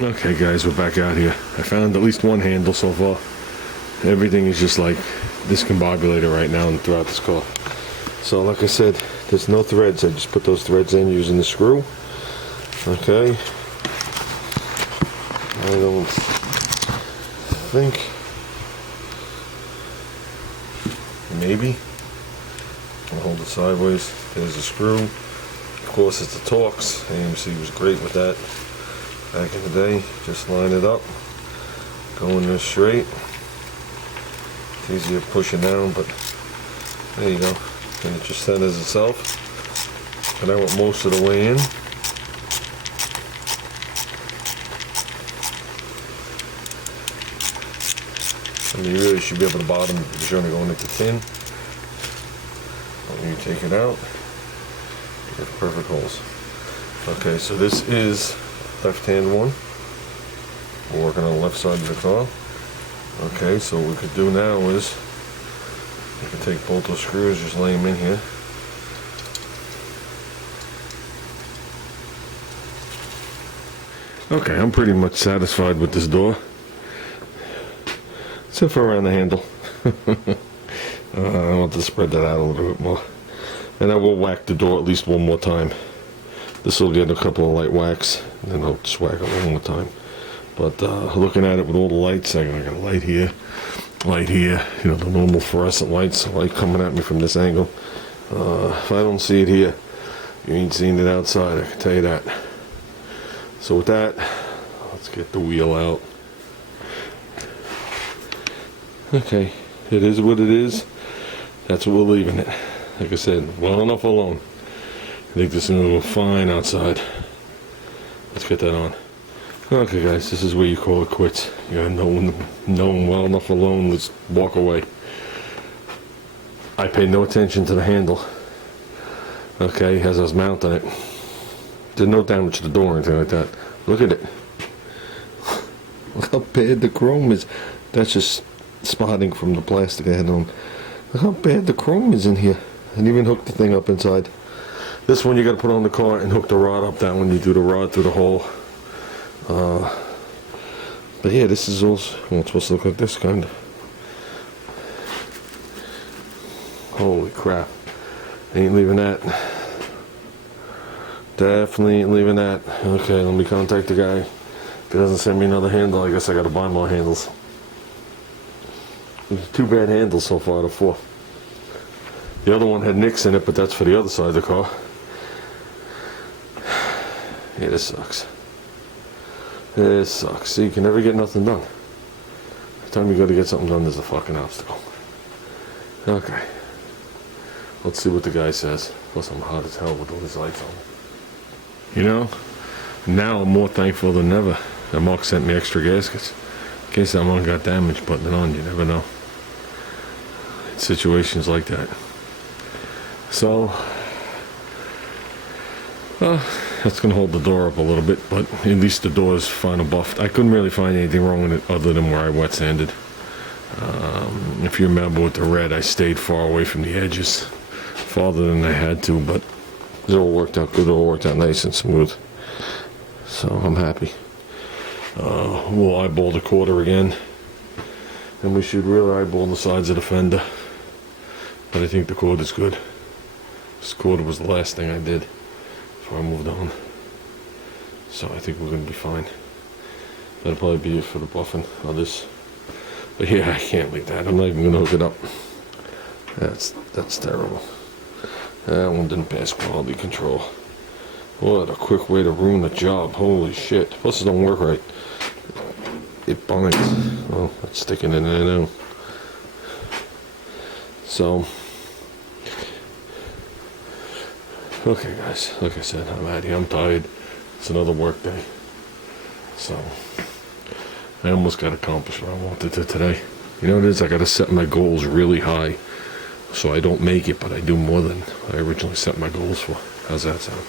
Okay guys, we're back out here. I found at least one handle so far. Everything is just like discombobulated right now and throughout this car. So like I said, there's no threads. I just put those threads in using the screw. Okay. I don't think, maybe. I'll hold it sideways. There's a screw. Of course it's the Torx. AMC was great with that back in the day. Just line it up, going this straight. It's easier pushing down, but there you go. And it just centers itself. And I went most of the way in. And you really should be able to bottom because you're only going into tin. When you take it out, you have perfect holes. Okay, so this is left-hand one. We're working on the left side of the car. Okay, so what we could do now is we can take both those screws, just lay them in here. Okay, I'm pretty much satisfied with this door. Except for around the handle. I want to spread that out a little bit more. And I will whack the door at least one more time. This will get a couple of light whacks, and then I'll just whack it one more time. But looking at it with all the lights, I got a light here, you know, the normal fluorescent lights, light coming at me from this angle. If I don't see it here, you ain't seen it outside, I can tell you that. So with that, let's get the wheel out. Okay, it is what it is. That's what we're leaving it. Like I said, well enough alone. I think this is going to go fine outside. Let's get that on. Okay guys, this is where you call it quits. You gotta know them well enough alone, let's walk away. I paid no attention to the handle. Okay, as I was mounting it. Did no damage to the door or anything like that. Look at it. Look how bad the chrome is. That's just spotting from the plastic I had on. Look how bad the chrome is in here. And even hooked the thing up inside. This one you gotta put on the car and hook the rod up. That one you do the rod through the hole. But yeah, this is also, well, it's supposed to look like this kind of. Holy crap. Ain't leaving that. Definitely ain't leaving that. Okay, let me contact the guy. If he doesn't send me another handle, I guess I gotta buy more handles. There's 2 bad handles so far out of 4. The other one had nicks in it, but that's for the other side of the car. Yeah, this sucks. This sucks. See, you can never get nothing done. Every time you go to get something done, there's a fucking obstacle. Okay. Let's see what the guy says. Plus, I'm hot as hell with all these lights on. You know, now I'm more thankful than ever that Mark sent me extra gaskets. In case that one got damaged putting it on, you never know. In situations like that. So, that's going to hold the door up a little bit, but at least the door is final buffed. I couldn't really find anything wrong with it other than where I wet sanded. If you remember with the red, I stayed far away from the edges, farther than I had to, but it all worked out good. It all worked out nice and smooth. So I'm happy. We'll eyeball the quarter again, and we should really eyeball the sides of the fender. But I think the quarter is good. This quarter was the last thing I did before I moved on. So I think we're going to be fine. That'll probably be it for the buffing of this. But yeah, I can't leave that. I'm not even going to hook it up. That's terrible. That one didn't pass quality control. What a quick way to ruin the job. Holy shit. Plus it don't work right. It binds. Well, that's sticking in there now. So, okay guys, like I said, I'm out here, I'm tired. It's another work day. So, I almost got accomplished what I wanted to today. You know what it is? I got to set my goals really high. So I don't make it, but I do more than I originally set my goals for. How's that sound?